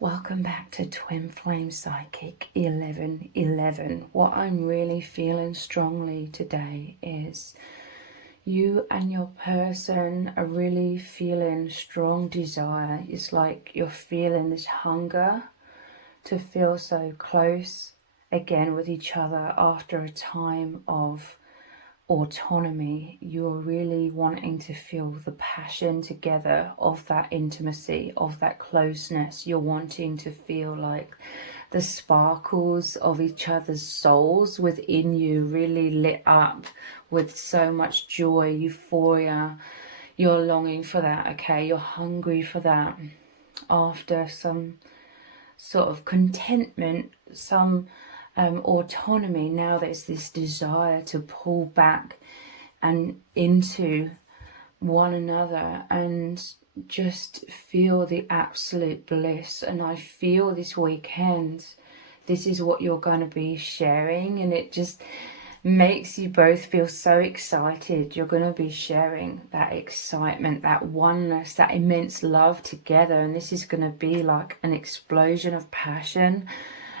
Welcome back to Twin Flame Psychic 1111. What I'm really feeling strongly today is you and your person are really feeling strong desire. It's like you're feeling this hunger to feel so close again with each other after a time of autonomy. You're really wanting to feel the passion together of that intimacy, of that closeness. You're wanting to feel like the sparkles of each other's souls within you really lit up with so much joy, euphoria. You're longing for that, okay? You're hungry for that after some sort of contentment, some autonomy. Now there's this desire to pull back and into one another and just feel the absolute bliss. And I feel this weekend this is what you're going to be sharing, and it just makes you both feel so excited. You're going to be sharing that excitement, that oneness, that immense love together, and this is going to be like an explosion of passion,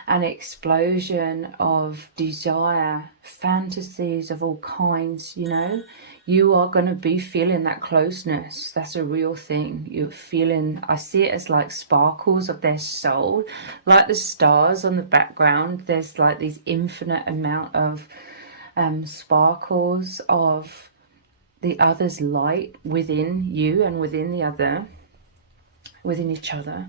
an explosion of desire, fantasies of all kinds. You know, you are going to be feeling that closeness. That's a real thing. You're feeling, I see it as like sparkles of their soul, like the stars on the background. There's like these infinite amount of sparkles of the other's light within you and within the other, within each other.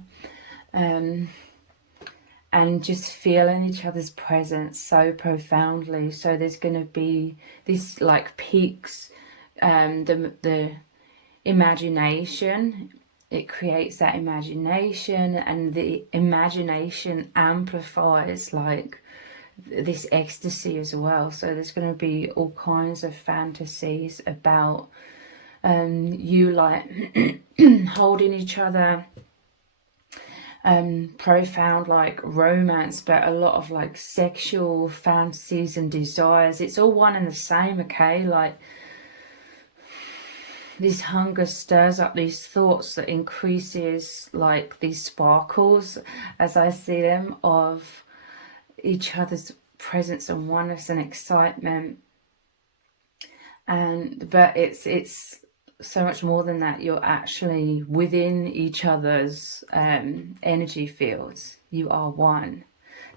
And just feeling each other's presence so profoundly. So there's going to be this like peaks, the imagination, it creates that imagination, and the imagination amplifies like this ecstasy as well. So there's going to be all kinds of fantasies about you like holding each other, profound like romance, but a lot of like sexual fantasies and desires. It's all one and the same, okay? Like this hunger stirs up these thoughts that increases like these sparkles, as I see them, of each other's presence and oneness and excitement. But it's so much more than that. You're actually within each other's energy fields. You are one.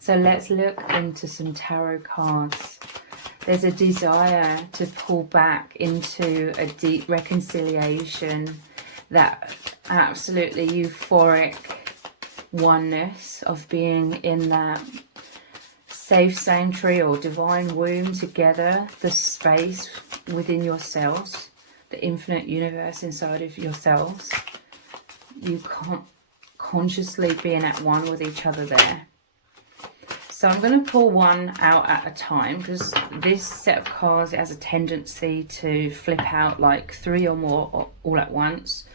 So let's look into some tarot cards. There's a desire to pull back into a deep reconciliation, that absolutely euphoric oneness of being in that safe sanctuary or divine womb together, the space within yourselves, the infinite universe inside of yourselves. You can't consciously being at one with each other there. So I'm going to pull one out at a time, because this set of cards has a tendency to flip out like 3 or more all at once.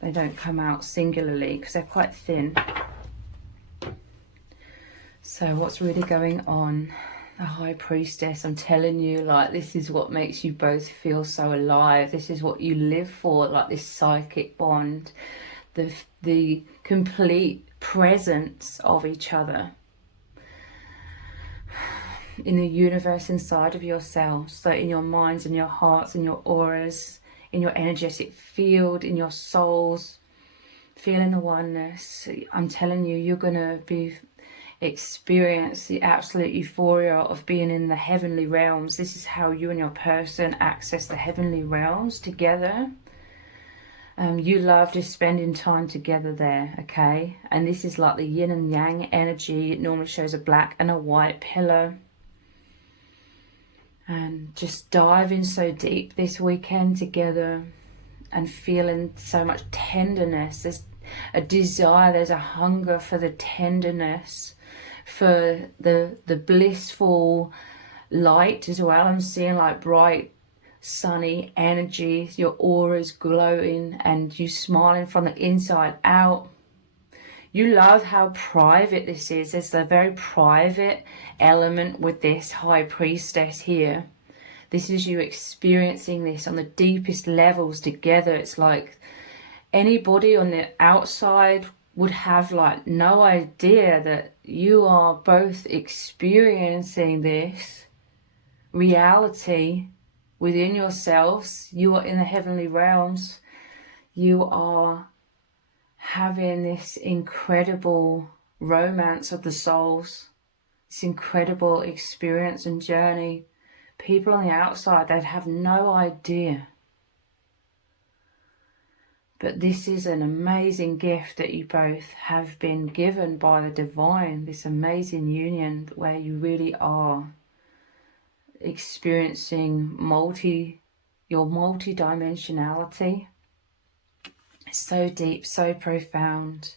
They don't come out singularly because they're quite thin. So what's really going on? The High Priestess. I'm telling you, like, this is what makes you both feel so alive. This is what you live for, like this psychic bond, the complete presence of each other in the universe inside of yourselves. So in your minds and your hearts and your auras, in your energetic field, in your souls, feeling the oneness. I'm telling you, you're going to be experience the absolute euphoria of being in the heavenly realms. This is how you and your person access the heavenly realms together. You love just spending time together there, okay? And this is like the yin and yang energy. It normally shows a black and a white pillar. And just diving so deep this weekend together and feeling so much tenderness. There's a desire, there's a hunger for the tenderness, for the blissful light as well. I'm seeing like bright sunny energy, your aura's glowing and you smiling from the inside out. You love how private this is. There's a very private element with this High Priestess here. This is you experiencing this on the deepest levels together. It's like anybody on the outside would have like no idea that you are both experiencing this reality within yourselves. You are in the heavenly realms. You are having this incredible romance of the souls, this incredible experience and journey. People on the outside, they'd have no idea. But this is an amazing gift that you both have been given by the divine, this amazing union where you really are experiencing your multi-dimensionality. It's so deep, so profound.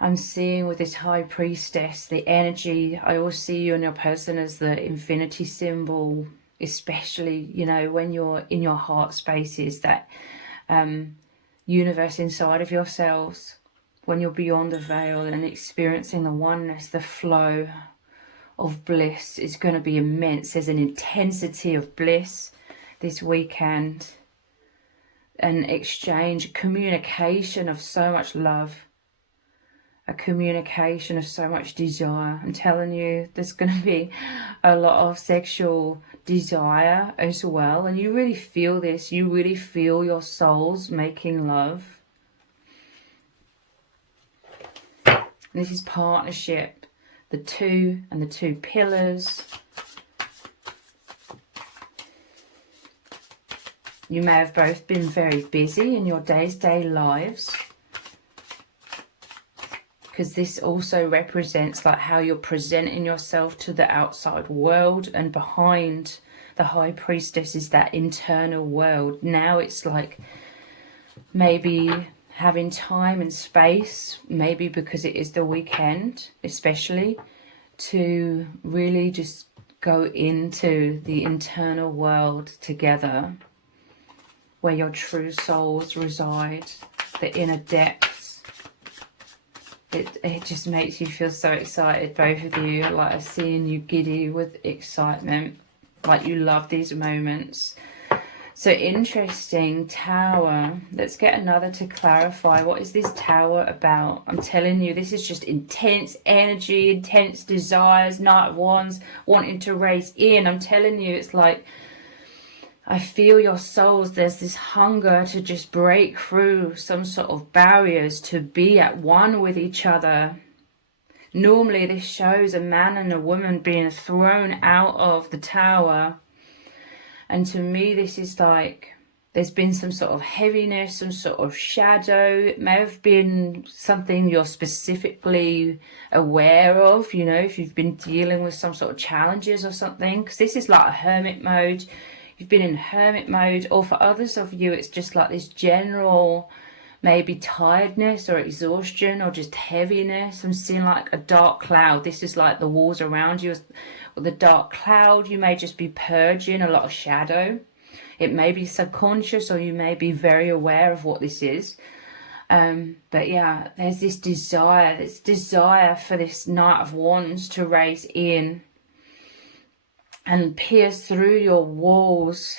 I'm seeing with this High Priestess, the energy, I always see you and your person as the infinity symbol, especially, you know, when you're in your heart spaces, that universe inside of yourselves, when you're beyond the veil and experiencing the oneness, the flow of bliss is going to be immense. There's an intensity of bliss this weekend, an exchange, communication of so much love, a communication of so much desire. I'm telling you, there's going to be a lot of sexual desire as well, and you really feel this. You really feel your souls making love. This is partnership, the two and the two pillars. You may have both been very busy in your day-to-day lives, because this also represents like how you're presenting yourself to the outside world, and behind the High Priestess is that internal world. Now it's like maybe having time and space, maybe because it is the weekend especially, to really just go into the internal world together, where your true souls reside, the inner depths. It just makes you feel so excited, both of you. Like I'm seeing you giddy with excitement, like you love these moments. So interesting, Tower. Let's get another to clarify. What is this Tower about? I'm telling you, this is just intense energy, intense desires, Knight of Wands, wanting to race in. I'm telling you, it's like, I feel your souls, there's this hunger to just break through some sort of barriers, to be at one with each other. Normally this shows a man and a woman being thrown out of the tower. And to me this is like, there's been some sort of heaviness, some sort of shadow. It may have been something you're specifically aware of, you know, if you've been dealing with some sort of challenges or something. Because this is like a hermit mode. You've been in hermit mode, or for others of you it's just like this general maybe tiredness or exhaustion or just heaviness. I'm seeing like a dark cloud. This is like the walls around you, or the dark cloud. You may just be purging a lot of shadow. It may be subconscious, or you may be very aware of what this is. But yeah, there's this desire for this Knight of Wands to raise in and pierce through your walls.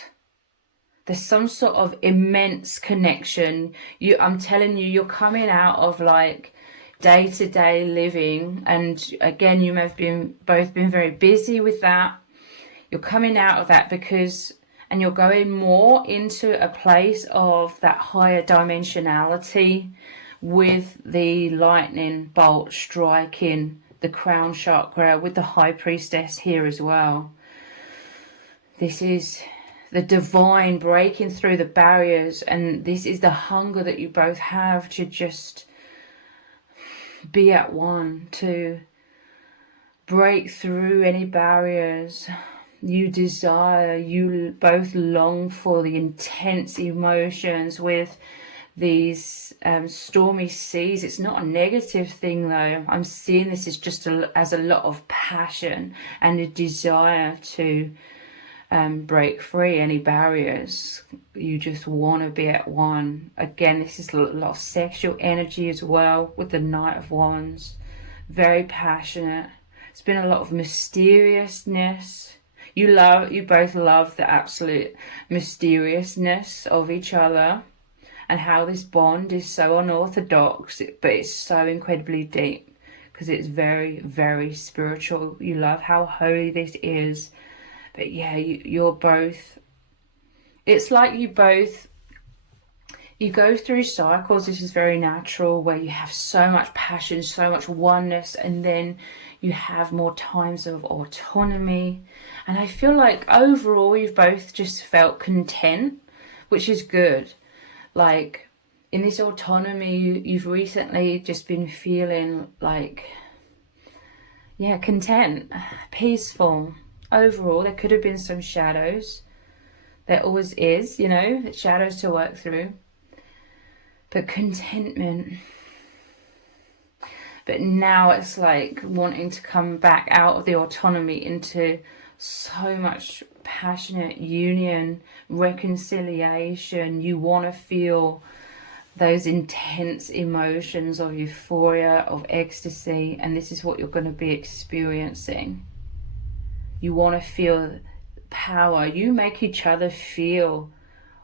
There's some sort of immense connection. I'm telling you, you're coming out of like day-to-day living, and again, you may have both been very busy with that. You're coming out of that and you're going more into a place of that higher dimensionality, with the lightning bolt striking the crown chakra, with the High Priestess here as well. This is the divine breaking through the barriers, and this is the hunger that you both have to just be at one, to break through any barriers you desire. You both long for the intense emotions with these stormy seas. It's not a negative thing though. I'm seeing this as just as a lot of passion and a desire to break free any barriers. You just want to be at one. Again, this is a lot of sexual energy as well with the Knight of Wands. Very passionate. It's been a lot of mysteriousness. You both love the absolute mysteriousness of each other, and how this bond is so unorthodox, but it's so incredibly deep because it's very, very spiritual. You love how holy this is. But yeah, you're both, it's like you both, you go through cycles. This is very natural, where you have so much passion, so much oneness, and then you have more times of autonomy. And I feel like overall you've both just felt content, which is good. Like in this autonomy, you've recently just been feeling like, yeah, content, peaceful. Overall, there could have been some shadows. There always is, you know, shadows to work through. But contentment. But now it's like wanting to come back out of the autonomy into so much passionate union, reconciliation. You want to feel those intense emotions of euphoria, of ecstasy, and this is what you're going to be experiencing. You want to feel power. You make each other feel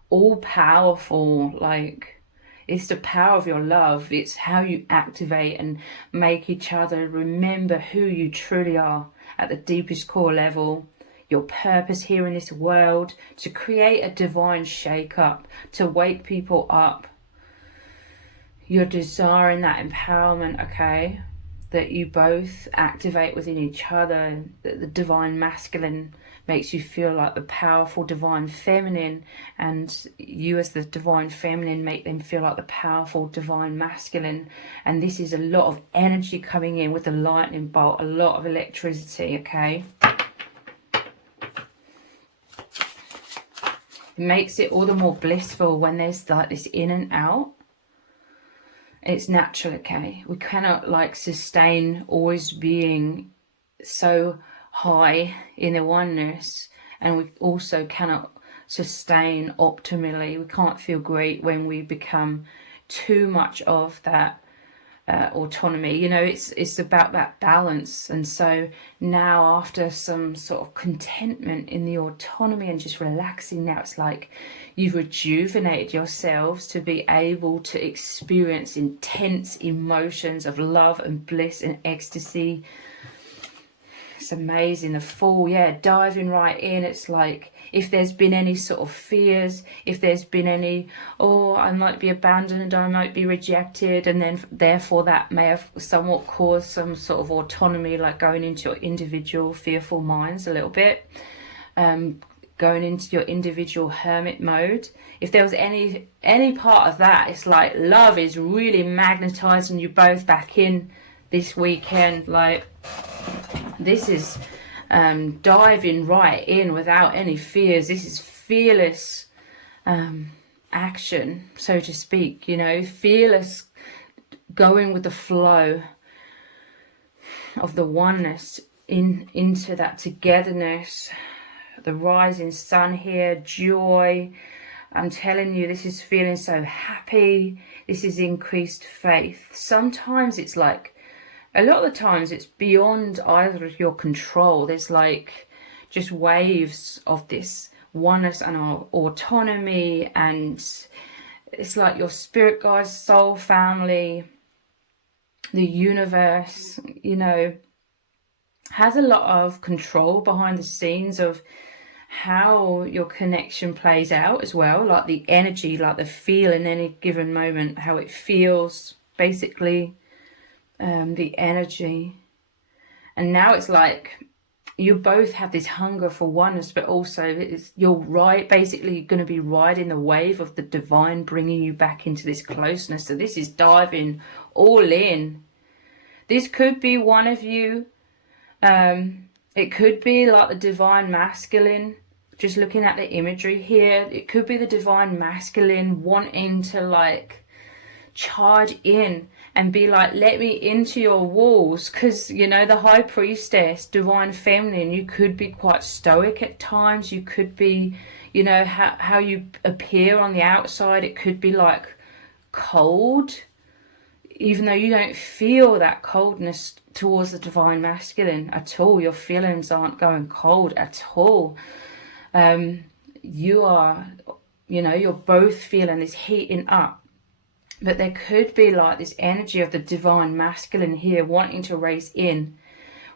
all powerful. Like, it's the power of your love. It's how you activate and make each other remember who you truly are at the deepest core level. Your purpose here in this world, to create a divine shake-up, to wake people up. You're desiring that empowerment, okay? That you both activate within each other, that the divine masculine makes you feel like the powerful divine feminine, and you as the divine feminine make them feel like the powerful divine masculine. And this is a lot of energy coming in with the lightning bolt, a lot of electricity, okay? It makes it all the more blissful when there's like this in and out. It's natural, okay? We cannot like sustain always being so high in the oneness, and we also cannot sustain optimally. We can't feel great when we become too much of that autonomy. You know, it's about that balance. And so now, after some sort of contentment in the autonomy and just relaxing, now it's like you've rejuvenated yourselves to be able to experience intense emotions of love and bliss and ecstasy. It's amazing. The full, yeah, diving right in. It's like, if there's been any sort of fears, if there's been any, oh, I might be abandoned, I might be rejected, and then therefore that may have somewhat caused some sort of autonomy, like going into your individual fearful minds a little bit, going into your individual hermit mode. If there was any part of that, it's like love is really magnetizing you both back in this weekend. Like, this is diving right in without any fears. This is fearless action, so to speak, you know, fearless going with the flow of the oneness into that togetherness. The rising sun here, joy. I'm telling you, this is feeling so happy. This is increased faith. Sometimes it's like, a lot of the times it's beyond either of your control. There's like just waves of this oneness and our autonomy, and it's like your spirit guides, soul family, the universe, you know, has a lot of control behind the scenes of how your connection plays out as well, like the energy, like the feel in any given moment, how it feels, basically. The energy. And now it's like you both have this hunger for oneness, but also you're basically going to be riding the wave of the divine, bringing you back into this closeness. So this is diving all in. This could be one of you. It could be like the divine masculine, just looking at the imagery here. It could be the divine masculine wanting to like charge in and be like, let me into your walls. Because, you know, the high priestess, divine feminine, you could be quite stoic at times. You could be, you know, how you appear on the outside, it could be like cold, even though you don't feel that coldness towards the divine masculine at all. Your feelings aren't going cold at all. You are you know, you're both feeling this heating up. But there could be like this energy of the divine masculine here wanting to race in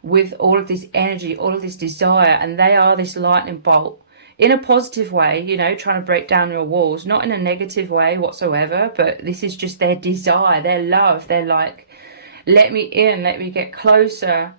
with all of this energy, all of this desire, and they are this lightning bolt in a positive way, you know, trying to break down your walls, not in a negative way whatsoever, but this is just their desire, their love. They're like, let me in, let me get closer.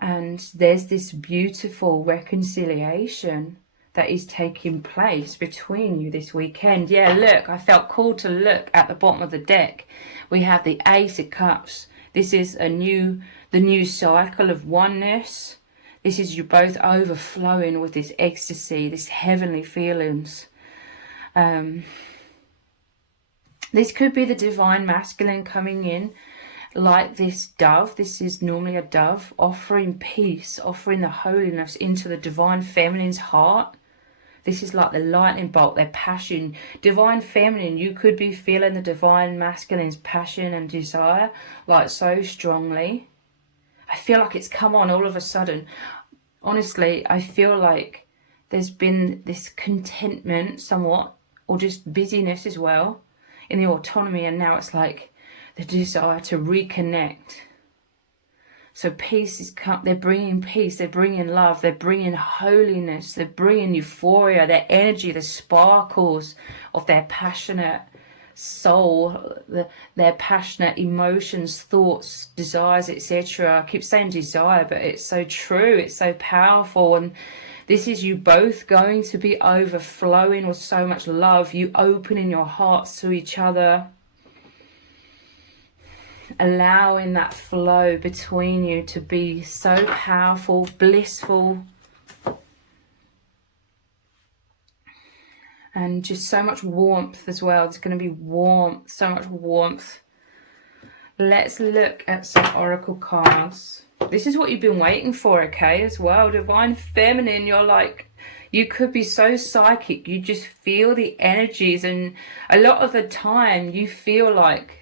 And there's this beautiful reconciliation that is taking place between you this weekend. Yeah, look, I felt called to look at the bottom of the deck. We have the Ace of Cups. This is the new cycle of oneness. This is you both overflowing with this ecstasy, this heavenly feelings. This could be the divine masculine coming in like this dove. This is normally a dove offering peace, offering the holiness into the divine feminine's heart. This is like the lightning bolt, their passion. Divine feminine, you could be feeling the divine masculine's passion and desire like so strongly. I feel like it's come on all of a sudden. Honestly, I feel like there's been this contentment somewhat, or just busyness as well in the autonomy, and now it's like the desire to reconnect. So peace is, they're bringing peace, they're bringing love, they're bringing holiness, they're bringing euphoria, their energy, the sparkles of their passionate soul, their passionate emotions, thoughts, desires, etc. I keep saying desire, but it's so true, it's so powerful. And this is you both going to be overflowing with so much love, you opening your hearts to each other, allowing that flow between you to be so powerful, blissful, and just so much warmth as well. There's going to be warmth, so much warmth. Let's look at some oracle cards. This is what you've been waiting for, okay, as well. Divine feminine, you're like, you could be so psychic, you just feel the energies, and a lot of the time you feel like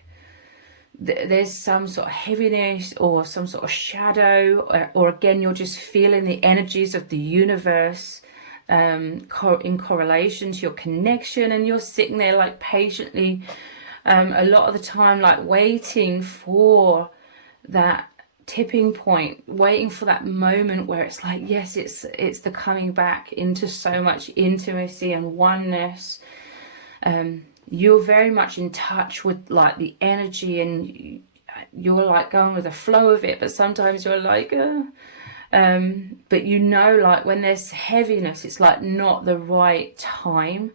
there's some sort of heaviness or some sort of shadow, or again, you're just feeling the energies of the universe in correlation to your connection, and you're sitting there like patiently, a lot of the time, like waiting for that tipping point, waiting for that moment where it's like, yes, it's the coming back into so much intimacy and oneness. You're very much in touch with like the energy, and you're like going with the flow of it, but sometimes you're like but you know, like when there's heaviness, it's like not the right time.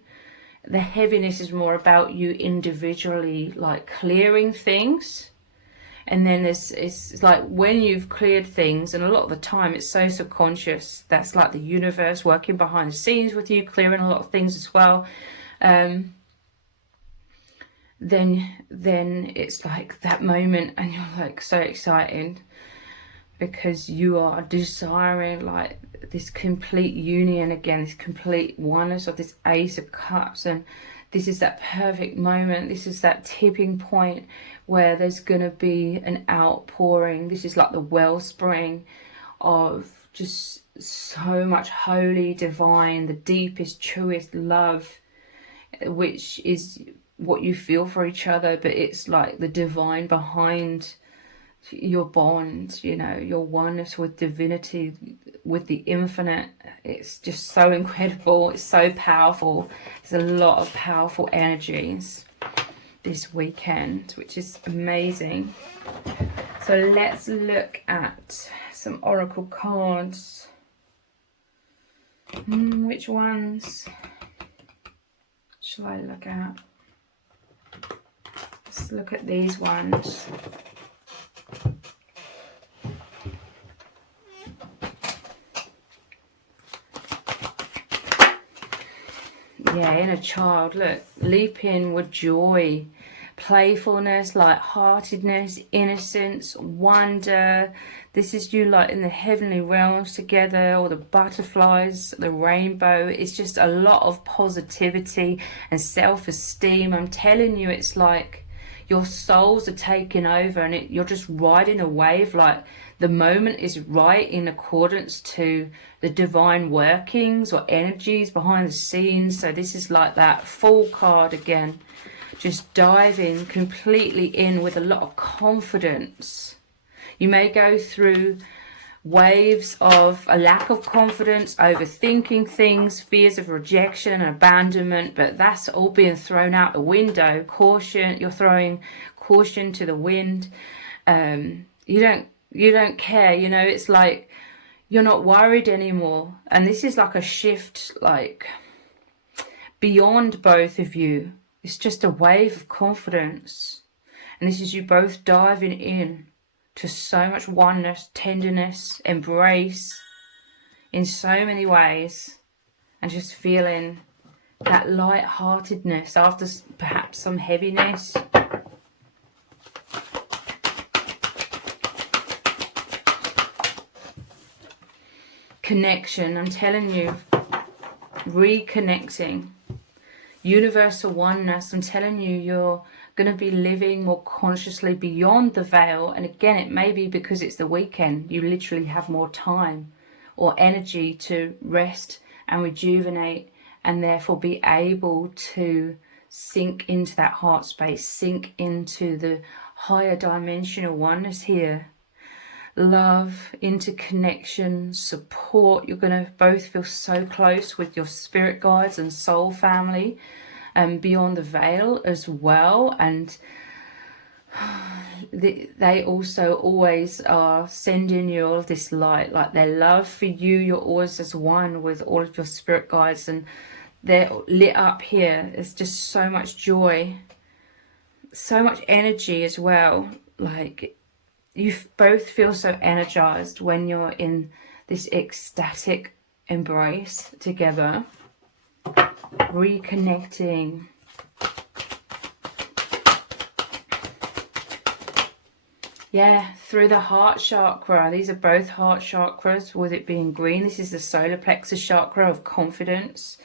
The heaviness is more about you individually like clearing things, and then it's like when you've cleared things, and a lot of the time it's so subconscious, that's like the universe working behind the scenes with you, clearing a lot of things as well. Then it's like that moment, and you're like so excited because you are desiring like this complete union again, this complete oneness of this Ace of Cups. And this is that perfect moment, this is that tipping point where there's gonna be an outpouring. This is like the wellspring of just so much holy, divine, the deepest, truest love, which is what you feel for each other, but it's like the divine behind your bond, you know, your oneness with divinity, with the infinite. It's just so incredible, it's so powerful. There's a lot of powerful energies this weekend, which is amazing. So let's look at some oracle cards. Which ones shall I look at? Let's look at these ones. Yeah, inner child, look, leap in with joy, playfulness, light-heartedness, innocence, wonder. This is you like in the heavenly realms together, or the butterflies, the rainbow. It's just a lot of positivity and self-esteem. I'm telling you, it's like your souls are taking over, and you're just riding a wave. Like the moment is right in accordance to the divine workings or energies behind the scenes. So this is like that Fool card again, just diving completely in with a lot of confidence. You may go through waves of a lack of confidence, overthinking things, fears of rejection and abandonment, but that's all being thrown out the window. Caution, you're throwing caution to the wind. You don't care, you know, it's like you're not worried anymore. And this is like a shift, like beyond both of you. It's just a wave of confidence. And this is you both diving in to so much oneness, tenderness, embrace in so many ways, and just feeling that light-heartedness after perhaps some heaviness. Connection, I'm telling you, reconnecting. Universal oneness, I'm telling you, you're going to be living more consciously beyond the veil. And again, it may be because it's the weekend, you literally have more time or energy to rest and rejuvenate, and therefore be able to sink into that heart space, sink into the higher dimensional oneness here. Love, interconnection, support. You're going to both feel so close with your spirit guides and soul family, and beyond the veil as well. And they also always are sending you all of this light, like their love for you. You're always as one with all of your spirit guides, and they're lit up here. It's just so much joy, so much energy as well. Like you both feel so energized when you're in this ecstatic embrace together, reconnecting. Yeah, through the heart chakra. These are both heart chakras, with it being green. This is the solar plexus chakra of confidence.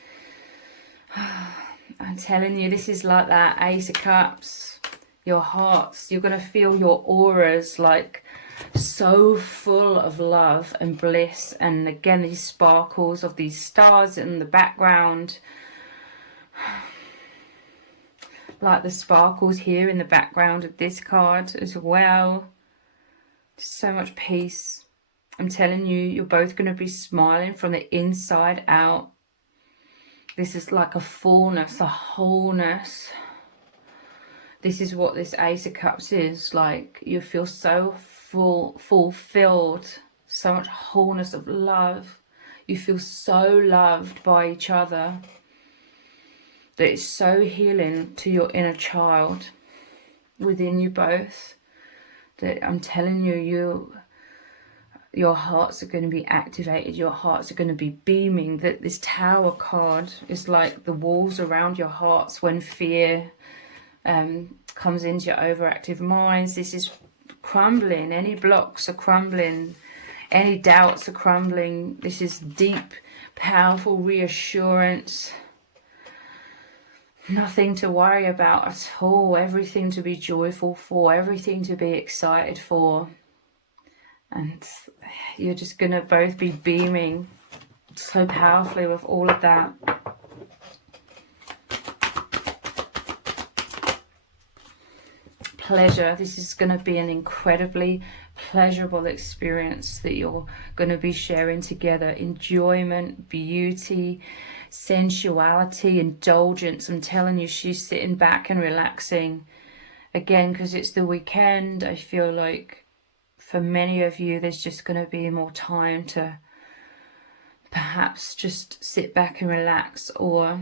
I'm telling you, this is like that Ace of Cups. Your hearts, you're going to feel your auras like so full of love and bliss. And again, these sparkles of these stars in the background, like the sparkles here in the background of this card as well. So much peace. I'm telling you, you're both going to be smiling from the inside out. This is like a fullness, a wholeness. This is what this Ace of Cups is like. You feel so fulfilled, so much wholeness of love. You feel so loved by each other that it's so healing to your inner child within you both, that I'm telling you, your hearts are going to be activated. Your hearts are going to be beaming. That this Tower card is like the walls around your hearts when fear comes into your overactive minds. This is crumbling. Any blocks are crumbling. Any doubts are crumbling. This is deep, powerful reassurance. Nothing to worry about at all. Everything to be joyful for. Everything to be excited for. And you're just going to both be beaming so powerfully with all of that. Pleasure. This is going to be an incredibly pleasurable experience that you're going to be sharing together. Enjoyment, beauty, sensuality, indulgence. I'm telling you, she's sitting back and relaxing. Again, because it's the weekend, I feel like for many of you there's just going to be more time to perhaps just sit back and relax, or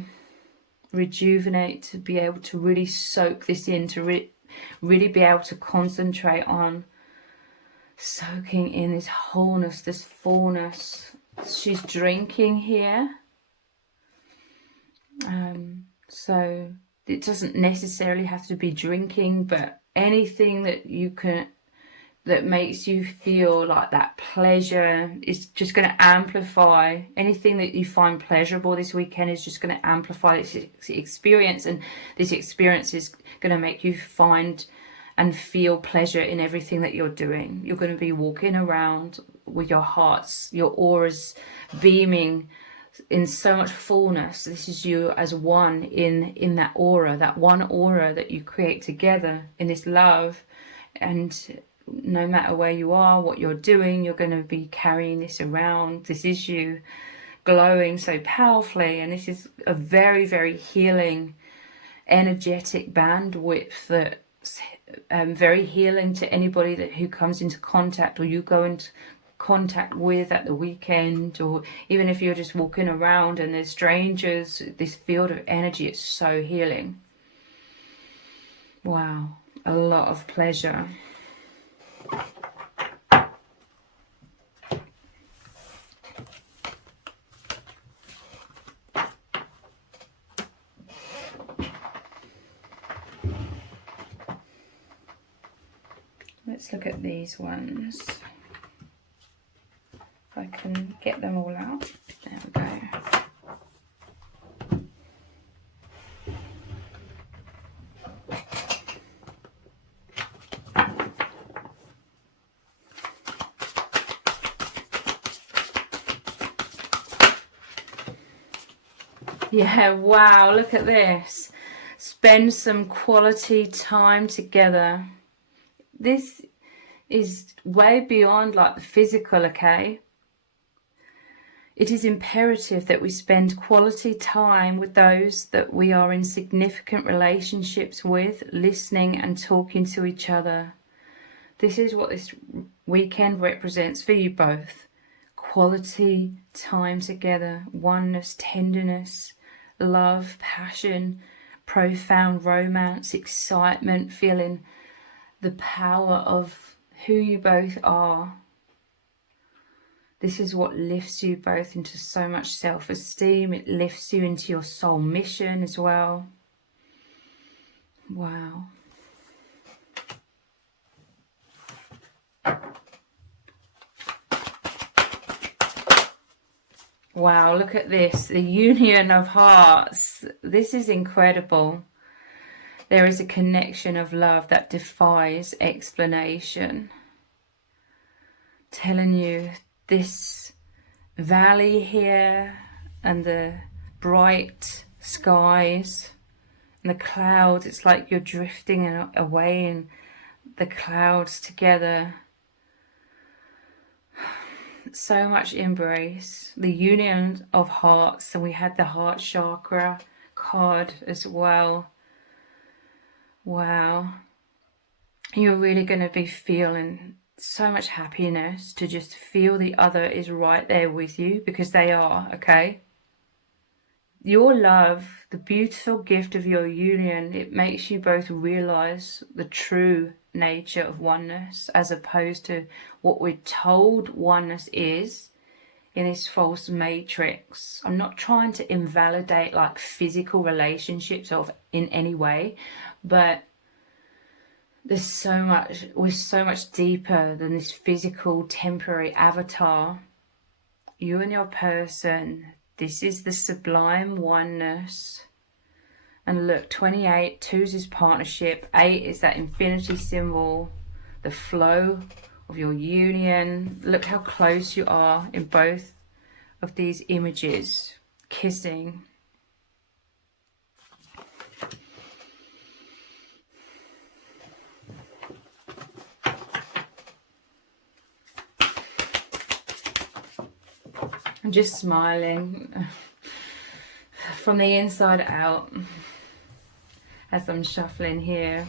rejuvenate, to be able to really soak this in, to really be able to concentrate on soaking in this wholeness, this fullness. She's drinking here. So it doesn't necessarily have to be drinking, but anything that you can that makes you feel like that pleasure is just going to amplify. Anything that you find pleasurable this weekend is just going to amplify this experience, and this experience is going to make you find and feel pleasure in everything that you're doing. You're going to be walking around with your hearts, your auras beaming in so much fullness. This is you as one in that aura, that one aura that you create together in this love. And no matter where you are, what you're doing, you're going to be carrying this around. This is you glowing so powerfully, and this is a very, very healing, energetic bandwidth that's very healing to anybody who comes into contact, or you go into contact with at the weekend, or even if you're just walking around and there's strangers. This field of energy is so healing. Wow, a lot of pleasure. Let's look at these ones. If I can get them all out. There we go. Yeah, wow, look at this. Spend some quality time together. This is way beyond like the physical, okay? It is imperative that we spend quality time with those that we are in significant relationships with, listening and talking to each other. This is what this weekend represents for you both. Quality time together, oneness, tenderness, love, passion, profound romance, excitement, feeling the power of who you both are. This is what lifts you both into so much self-esteem. It lifts you into your soul mission as well. Wow. Wow, look at this. The union of hearts. This is incredible. There is a connection of love that defies explanation. Telling you this valley here and the bright skies and the clouds, it's like you're drifting away in the clouds together. So much embrace. The union of hearts, and we had the heart chakra card as well. Wow. You're really going to be feeling so much happiness to just feel the other is right there with you, because they are, okay? Your love, the beautiful gift of your union, it makes you both realize the true nature of oneness, as opposed to what we're told oneness is in this false matrix. I'm not trying to invalidate like physical relationships of in any way, but there's so much, we're so much deeper than this physical temporary avatar. You and your person, this is the sublime oneness. And look, 28, 2 is this partnership, 8 is that infinity symbol, the flow of your union. Look how close you are in both of these images, kissing. I'm just smiling from the inside out as I'm shuffling here.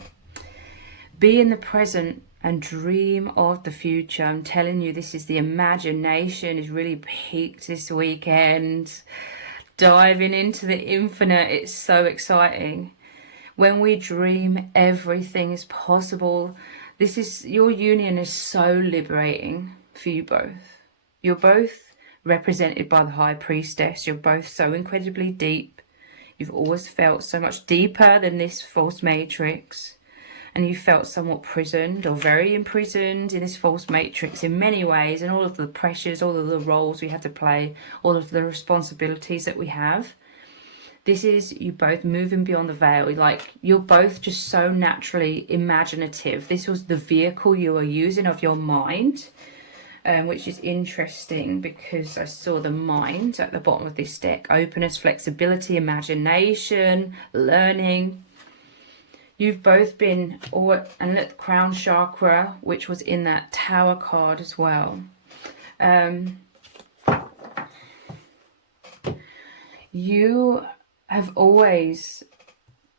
Be in the present and dream of the future. I'm telling you, this is the imagination is really peaked this weekend. Diving into the infinite, it's so exciting. When we dream, everything is possible. This is, your union is so liberating for you both. You're both represented by the High Priestess. You're both so incredibly deep. You've always felt so much deeper than this false matrix. and you felt somewhat prisoned or very imprisoned in this false matrix in many ways, and all of the pressures, all of the roles we have to play, all of the responsibilities that we have. This is you both moving beyond the veil. Like, you're both just so naturally imaginative. This was the vehicle you were using of your mind, which is interesting because I saw the mind at the bottom of this deck. Openness, flexibility, imagination, learning. You've both been, and look, crown chakra, which was in that Tower card as well. You have always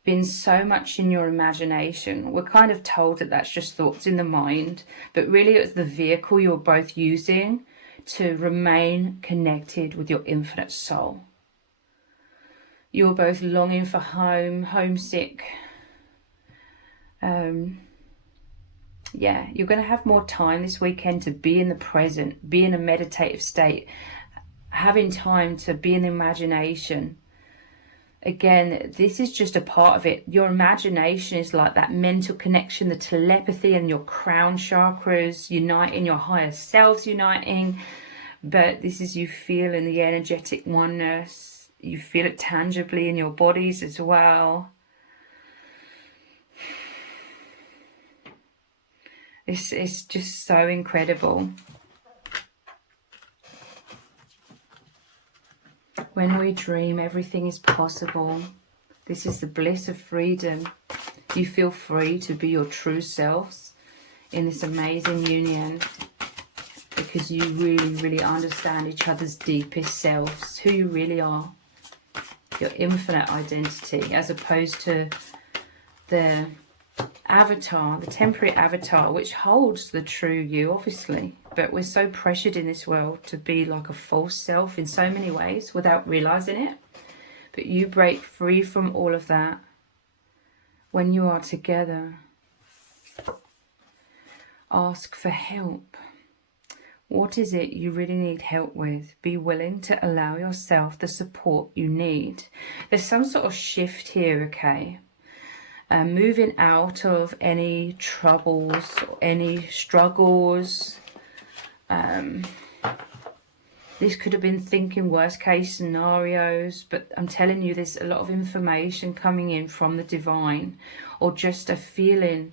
been so much in your imagination. We're kind of told that that's just thoughts in the mind, but really it's the vehicle you're both using to remain connected with your infinite soul. You're both longing for home, homesick. Yeah, you're going to have more time this weekend to be in the present, be in a meditative state, having time to be in the imagination. Again, this is just a part of it. Your imagination is like that mental connection, the telepathy, and your crown chakras uniting, your higher selves uniting. But this is you feeling the energetic oneness. You feel it tangibly in your bodies as well. It's just so incredible. When we dream, everything is possible. This is the bliss of freedom. You feel free to be your true selves in this amazing union because you really, really understand each other's deepest selves, who you really are, your infinite identity, as opposed to the avatar, the temporary avatar, which holds the true you, obviously. But we're so pressured in this world to be like a false self in so many ways without realizing it. But you break free from all of that when you are together. Ask for help. What is it you really need help with? Be willing to allow yourself the support you need. There's some sort of shift here, okay? Moving out of any troubles, any struggles. This could have been thinking worst case scenarios, but I'm telling you, there's a lot of information coming in from the divine, or just a feeling,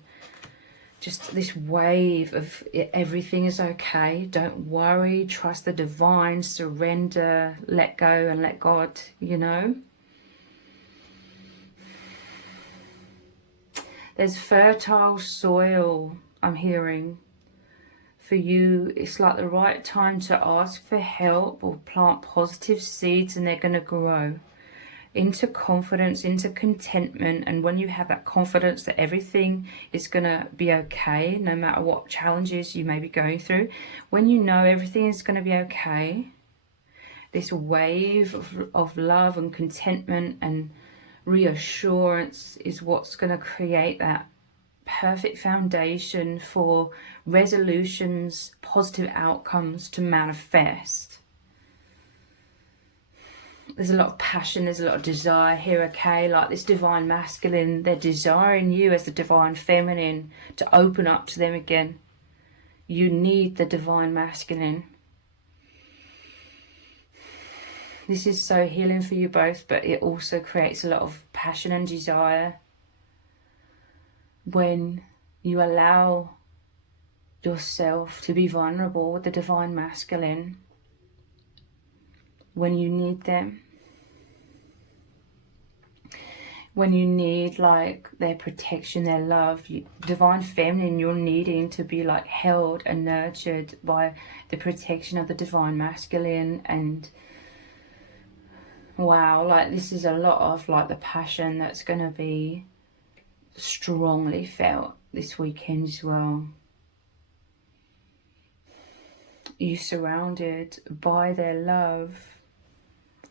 just this wave of everything is okay, don't worry, trust the divine, surrender, let go and let God, you know. There's fertile soil, I'm hearing. For you, it's like the right time to ask for help or plant positive seeds, and they're going to grow into confidence, into contentment. And when you have that confidence that everything is going to be okay, no matter what challenges you may be going through, when you know everything is going to be okay, this wave of love and contentment and reassurance is what's going to create that perfect foundation for resolutions, positive outcomes to manifest. There's a lot of passion, there's a lot of desire here, okay? Like this divine masculine, they're desiring you as the divine feminine to open up to them again. You need the divine masculine. This is so healing for you both, but it also creates a lot of passion and desire when you allow yourself to be vulnerable with the divine masculine when you need them, when you need like their protection, their love. Divine feminine, you're needing to be like held and nurtured by the protection of the divine masculine. And wow, like this is a lot of like the passion that's going to be strongly felt this weekend as well. You're surrounded by their love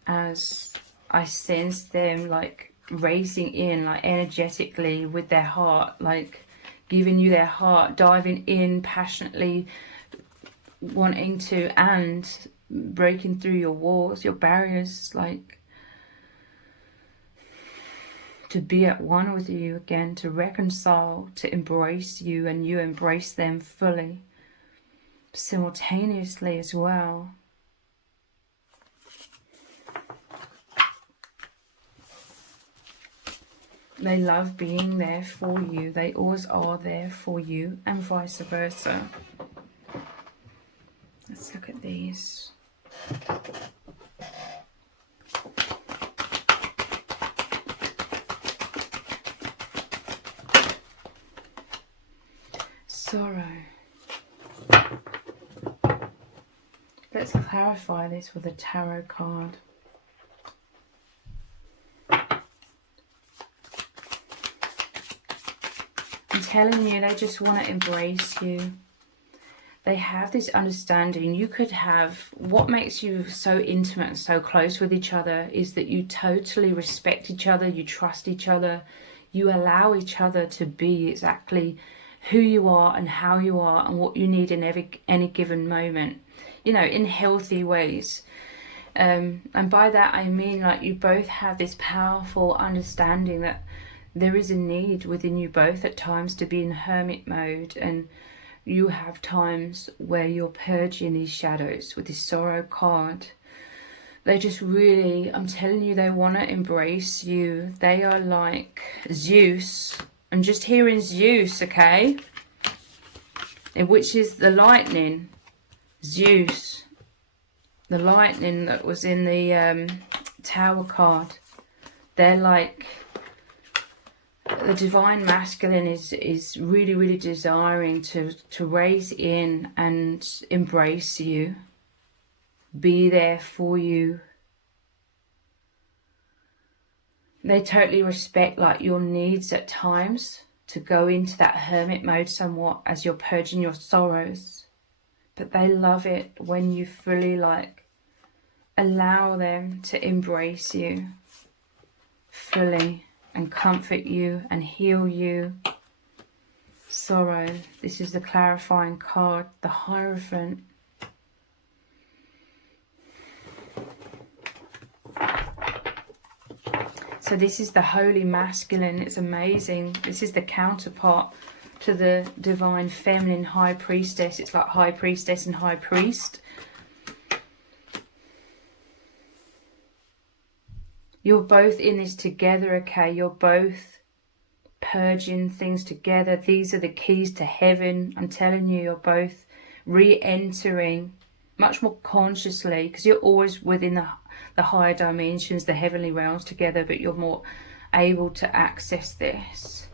as I sense them like racing in, like energetically with their heart, like giving you their heart, diving in passionately, wanting to, and breaking through your walls, your barriers, like to be at one with you again, to reconcile, to embrace you, and you embrace them fully, simultaneously as well. They love being there for you. They always are there for you, and vice versa. Let's look at these. Sorrow. Let's clarify this with a tarot card. I'm telling you, they just want to embrace you. They have this understanding. You could have, what makes you so intimate and so close with each other is that you totally respect each other, you trust each other, you allow each other to be exactly who you are and how you are and what you need in any given moment, you know, in healthy ways. And by that I mean, like, you both have this powerful understanding that there is a need within you both at times to be in hermit mode, and you have times where you're purging these shadows with this sorrow card. They just really, I'm telling you, they want to embrace you. They are like Zeus. I'm just hearing Zeus, okay? Which is the lightning. Zeus. The lightning that was in the Tower card. They're like, the divine masculine is really, really desiring to raise in and embrace you. Be there for you. They totally respect, like, your needs at times to go into that hermit mode somewhat as you're purging your sorrows. But they love it when you fully, like, allow them to embrace you fully and comfort you and heal you. Sorrow. This is the clarifying card, the Hierophant. So this is the holy masculine. It's amazing. This is the counterpart to the divine feminine high priestess. It's like high priestess and high priest. You're both in this together, okay? You're both purging things together. These are the keys to heaven. I'm telling you, you're both re-entering much more consciously, because you're always within the higher dimensions, the heavenly realms together, but you're more able to access this.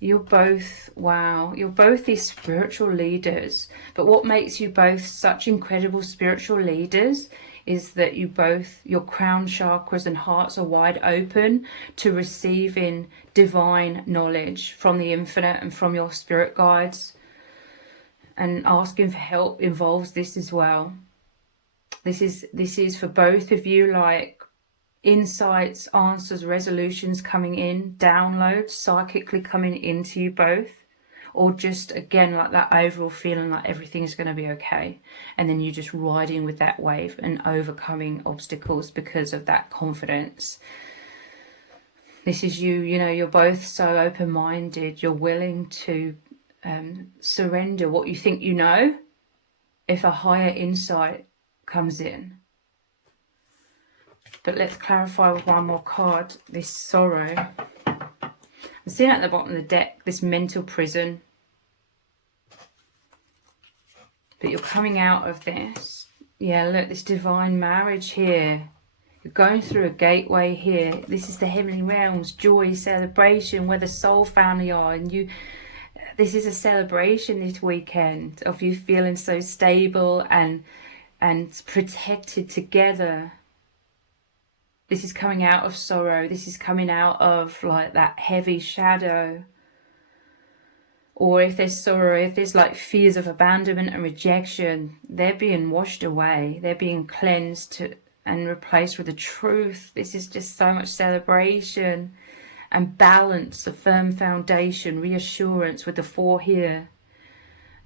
You're both, wow, you're both these spiritual leaders. But what makes you both such incredible spiritual leaders is that you both, your crown chakras and hearts are wide open to receiving divine knowledge from the infinite and from your spirit guides. And asking for help involves this as well. This is for both of you, like insights, answers, resolutions coming in, downloads psychically coming into you both, or just again like that overall feeling like everything is going to be okay, and then you just riding with that wave and overcoming obstacles because of that confidence. This is you, you know, you're both so open-minded, you're willing to surrender what you think you know if a higher insight comes in. But let's clarify with one more card, this sorrow. I'm seeing at the bottom of the deck this mental prison, but you're coming out of this. Yeah, look, this divine marriage here. You're going through a gateway here. This is the heavenly realms, joy, celebration, where the soul family are, and you. This is a celebration this weekend of you feeling so stable and protected together. This is coming out of sorrow. This is coming out of like that heavy shadow. Or if there's sorrow, if there's like fears of abandonment and rejection, they're being washed away. They're being cleansed and replaced with the truth. This is just so much celebration and balance, a firm foundation, reassurance with the 4 here.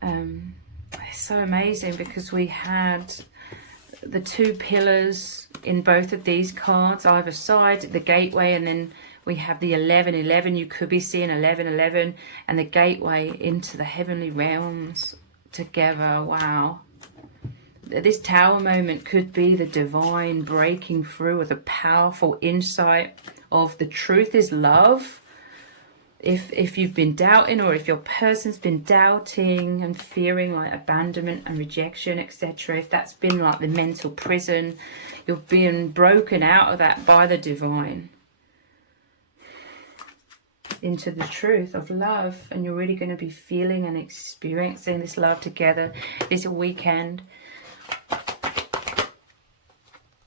It's so amazing because we had the two pillars in both of these cards, either side, the gateway, and then we have the 11. You could be seeing 11 and the gateway into the heavenly realms together. Wow. This tower moment could be the divine breaking through with a powerful insight of the truth is love. If you've been doubting, or if your person's been doubting and fearing like abandonment and rejection, etc., if that's been like the mental prison, you're being broken out of that by the divine into the truth of love, and you're really going to be feeling and experiencing this love together this weekend.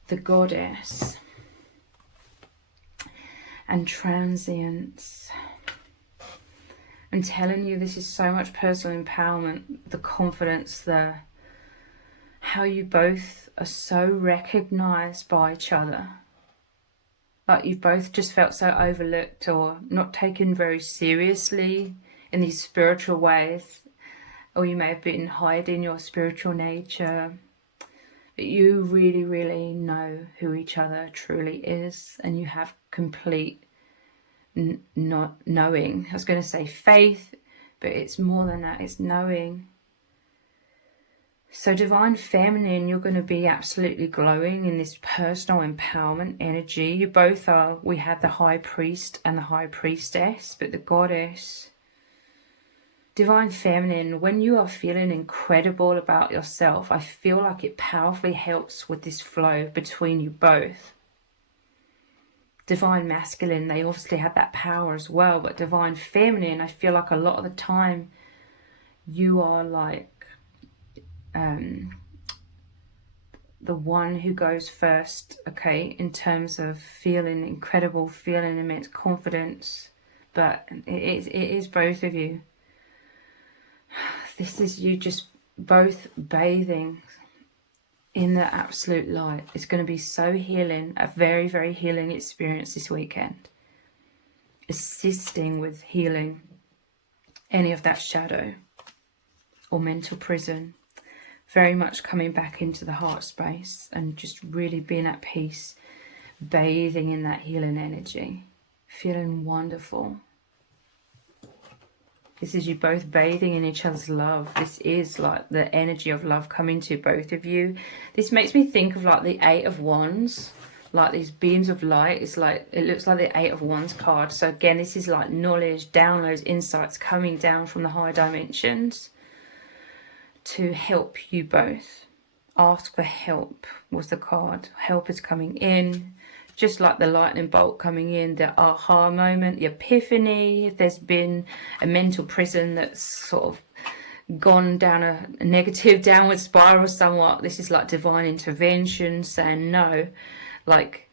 The Goddess and transience. I'm telling you, this is so much personal empowerment, the confidence, how you both are so recognized by each other. Like you've both just felt so overlooked or not taken very seriously in these spiritual ways. Or you may have been hiding your spiritual nature. But you really, really know who each other truly is. And you have complete not knowing. I was going to say faith, but it's more than that. It's knowing. So divine feminine, you're going to be absolutely glowing in this personal empowerment energy. You both are. We have the high priest and the high priestess, but the goddess, divine feminine, when you are feeling incredible about yourself, I feel like it powerfully helps with this flow between you both. Divine masculine, they obviously have that power as well, but divine feminine, I feel like a lot of the time you are like the one who goes first, okay, in terms of feeling incredible, feeling immense confidence, but it is both of you. This is you just both bathing in the absolute light. It's going to be so healing, a very, very healing experience this weekend. Assisting with healing any of that shadow or mental prison. Very much coming back into the heart space and just really being at peace, bathing in that healing energy, feeling wonderful. This is you both bathing in each other's love. This is like the energy of love coming to both of you. This makes me think of like the 8 of Wands, like these beams of light. It's like, it looks like the 8 of Wands card. So again, this is like knowledge, downloads, insights coming down from the higher dimensions to help you both. Ask for help was the card. Help is coming in. Just like the lightning bolt coming in, the aha moment, the epiphany. If there's been a mental prison that's sort of gone down a negative downward spiral somewhat, this is like divine intervention, saying no, like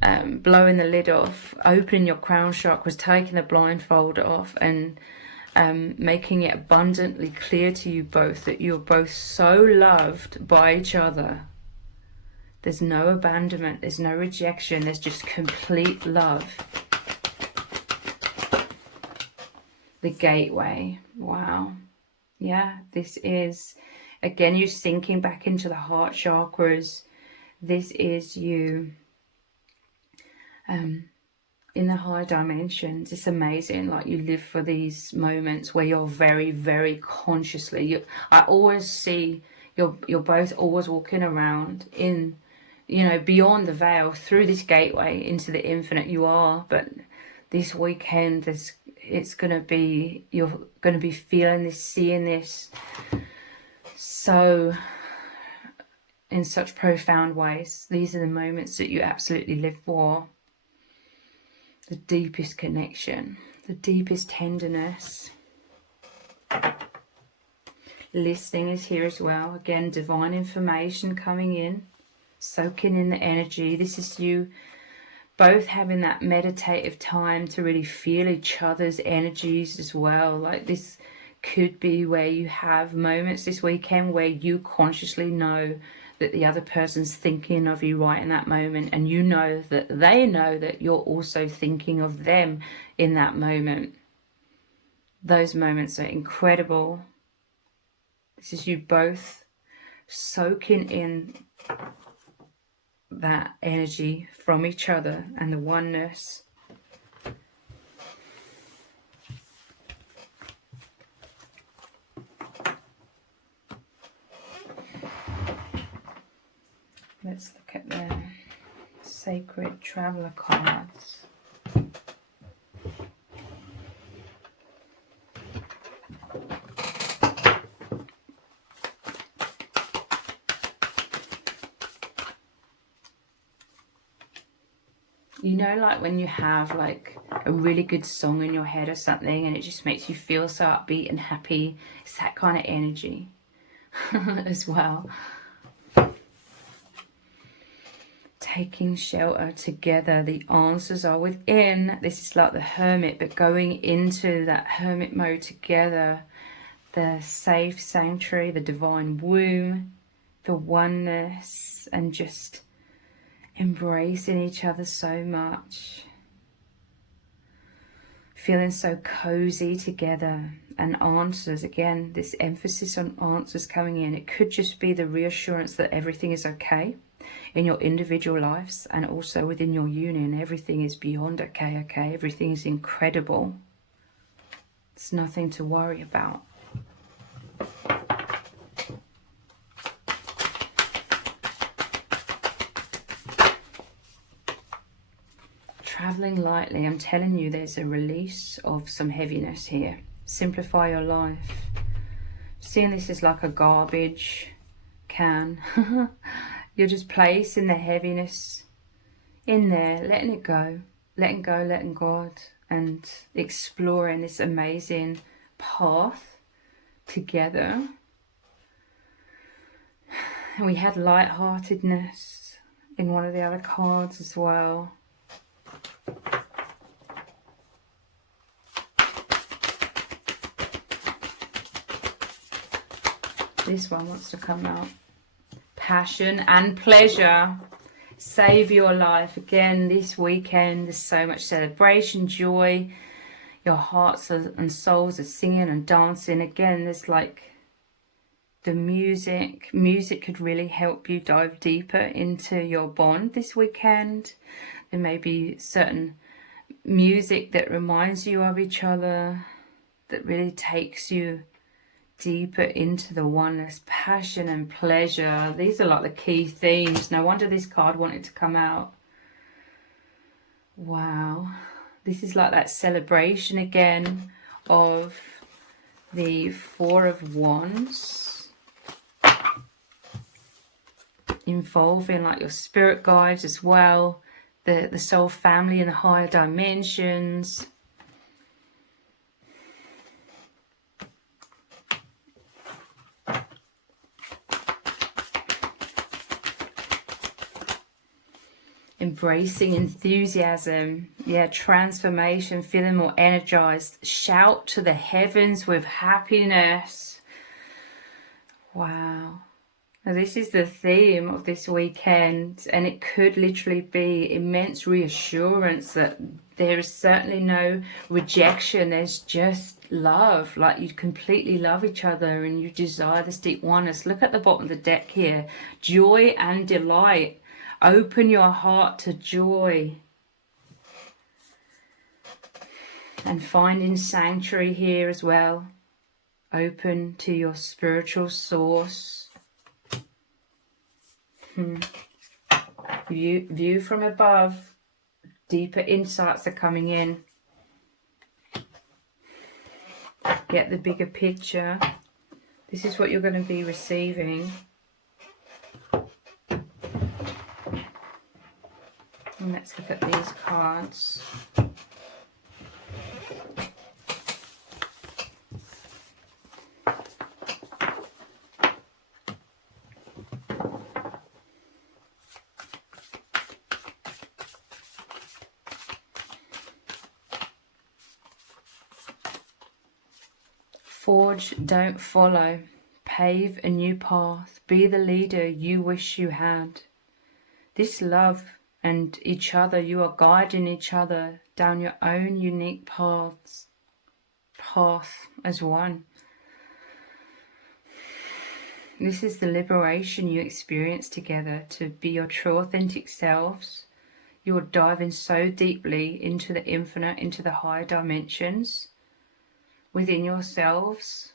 blowing the lid off, opening your crown chakras, taking the blindfold off, and making it abundantly clear to you both that you're both so loved by each other. There's no abandonment, there's no rejection, there's just complete love. The gateway, wow. Yeah, this is, again, you sinking back into the heart chakras. This is you in the higher dimensions. It's amazing, like you live for these moments where you're very, very consciously, I always see you're both always walking around in, you know, beyond the veil, through this gateway into the infinite you are. But this weekend, it's going to be, you're going to be feeling this, seeing this so in such profound ways. These are the moments that you absolutely live for. The deepest connection, the deepest tenderness. Listening is here as well. Again, divine information coming in. Soaking in the energy. This is you both having that meditative time to really feel each other's energies as well. Like this could be where you have moments this weekend where you consciously know that the other person's thinking of you right in that moment, and you know that they know that you're also thinking of them in that moment. Those moments are incredible. This is you both soaking in that energy from each other and the oneness. Let's look at the Sacred Traveler cards. You know, like when you have like a really good song in your head or something and it just makes you feel so upbeat and happy. It's that kind of energy as well. Taking shelter together. The answers are within. This is like the hermit, but going into that hermit mode together. The safe sanctuary, the divine womb, the oneness, and just embracing each other so much. Feeling so cozy together. And answers, again, this emphasis on answers coming in. It could just be the reassurance that everything is okay in your individual lives and also within your union. Everything is beyond okay. Everything is incredible. It's nothing to worry about. Traveling lightly. I'm telling you, there's a release of some heaviness here. Simplify your life. Seeing this as like a garbage can. You're just placing the heaviness in there, letting it go, letting go, letting God, and exploring this amazing path together. And we had lightheartedness in one of the other cards as well. This one wants to come out. Passion and pleasure. Save your life. Again, this weekend, there's so much celebration, joy. Your hearts and souls are singing and dancing. Again, there's like the music. Music could really help you dive deeper into your bond this weekend. There may be certain music that reminds you of each other, that really takes you deeper into the oneness. Passion and pleasure. These are like the key themes. No wonder this card wanted to come out. Wow. This is like that celebration again of the Four of Wands, involving like your spirit guides as well, the soul family in the higher dimensions. Embracing enthusiasm, transformation, feeling more energized. Shout to the heavens with happiness. Wow. Now this is the theme of this weekend, and it could literally be immense reassurance that there is certainly no rejection. There's just love, like you completely love each other and you desire this deep oneness. Look at the bottom of the deck here. Joy and delight. Open your heart to joy. And finding sanctuary here as well. Open to your spiritual source. View from above. Deeper insights are coming in. Get the bigger picture. This is what you're going to be receiving. And let's look at these cards. Forge, don't follow. Pave a new path. Be the leader you wish you had. This love and each other, you are guiding each other down your own unique path as one. This is the liberation you experience together to be your true authentic selves. You're diving so deeply into the infinite, into the higher dimensions within yourselves,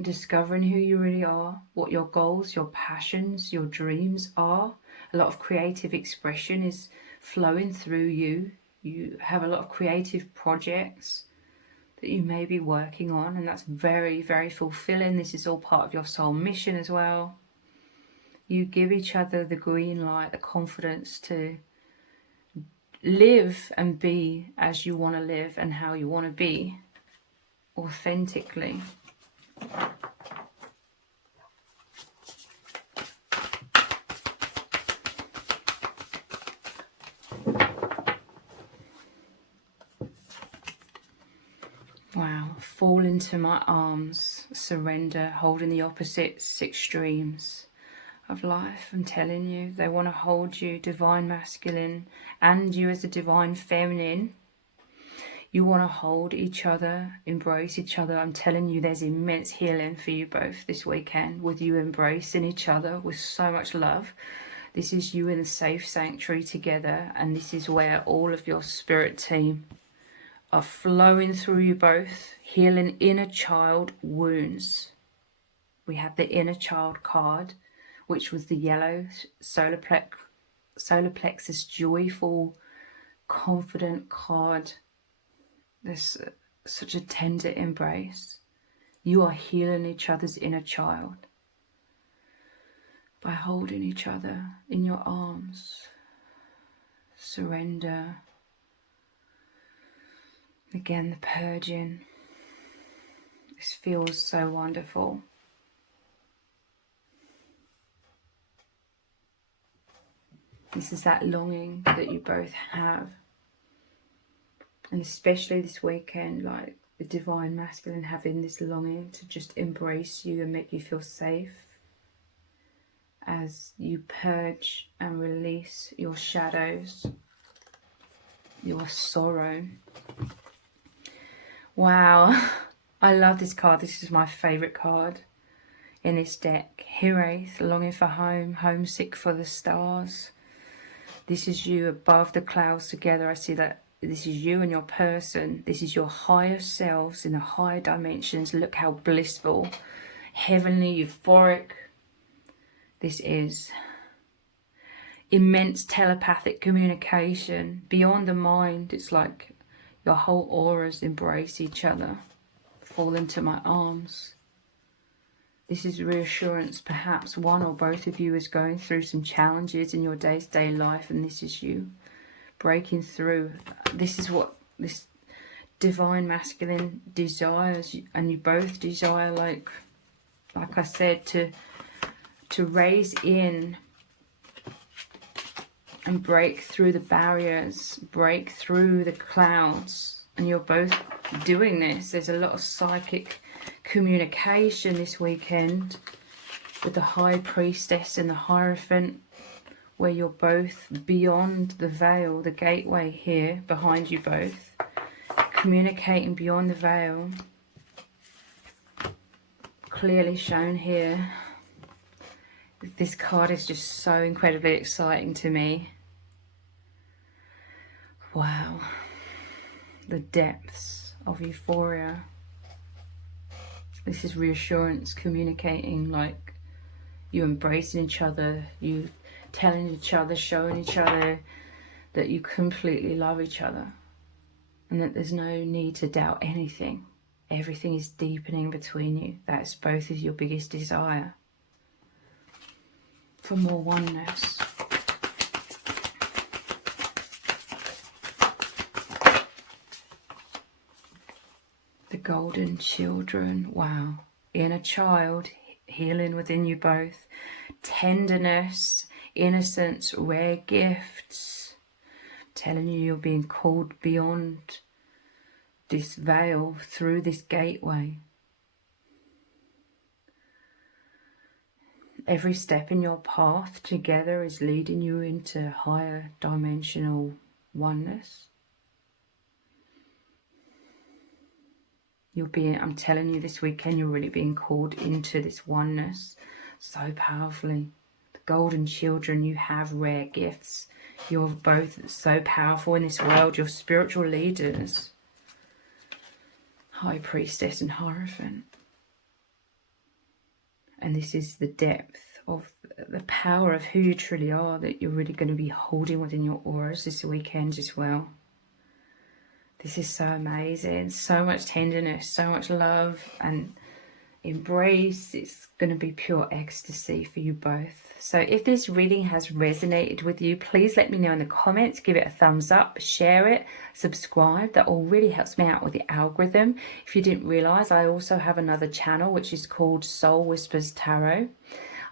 discovering who you really are, what your goals, your passions, your dreams are. A lot of creative expression is flowing through you. You have a lot of creative projects that you may be working on, and that's very, very fulfilling. This is all part of your soul mission as well. You give each other the green light, the confidence to live and be as you want to live and how you want to be authentically. Wow, fall into my arms, surrender, holding the opposites extremes of life. I'm telling you, they want to hold you, divine masculine, and you as a divine feminine. You want to hold each other, embrace each other. I'm telling you, there's immense healing for you both this weekend with you embracing each other with so much love. This is you in a safe sanctuary together, and this is where all of your spirit team are flowing through you both, healing inner child wounds. We have the inner child card, which was the yellow solar plexus, joyful, confident card. There's such a tender embrace. You are healing each other's inner child by holding each other in your arms. Surrender. Again, the purging. This feels so wonderful. This is that longing that you both have. And especially this weekend, like the divine masculine having this longing to just embrace you and make you feel safe as you purge and release your shadows, your sorrow. Wow, I love this card. This is my favourite card in this deck. Hierophant, longing for home, homesick for the stars. This is you above the clouds together. I see that this is you and your person. This is your higher selves in the higher dimensions. Look how blissful, heavenly, euphoric this is. Immense telepathic communication beyond the mind. It's like your whole auras embrace each other. Fall into my arms. This is reassurance. Perhaps one or both of you is going through some challenges in your day-to-day life, and this is you breaking through. This is what this divine masculine desires, and you both desire, like I said, to raise in and break through the barriers, break through the clouds. And you're both doing this. There's a lot of psychic communication this weekend with the High Priestess and the Hierophant, where you're both beyond the veil, the gateway here behind you both, communicating beyond the veil. Clearly shown here. This card is just so incredibly exciting to me. Wow. The depths of euphoria. This is reassurance, communicating, like you embracing each other, you telling each other, showing each other that you completely love each other and that there's no need to doubt anything. Everything is deepening between you. That's both of your biggest desire. For more oneness. The golden children. Wow. Inner child healing within you both. Tenderness, innocence, rare gifts. I'm telling you, you're being called beyond this veil, through this gateway. Every step in your path together is leading you into higher dimensional oneness. I'm telling you, this weekend you're really being called into this oneness so powerfully. The golden children, you have rare gifts. You're both so powerful in this world. You're spiritual leaders. High Priestess and Hierophant. And this is the depth of the power of who you truly are that you're really going to be holding within your auras this weekend as well. This is so amazing. So much tenderness, so much love and embrace. It's going to be pure ecstasy for you both. So if this reading has resonated with you, please let me know in the comments. Give it a thumbs up, share it, subscribe. That all really helps me out with the algorithm. If you didn't realize, I also have another channel which is called Soul Whispers Tarot.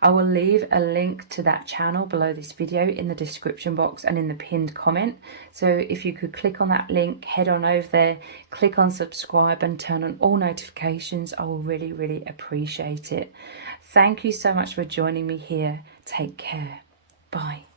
I will leave a link to that channel below this video in the description box and in the pinned comment. So if you could click on that link, head on over there, click on subscribe and turn on all notifications. I will really, really appreciate it. Thank you so much for joining me here. Take care. Bye.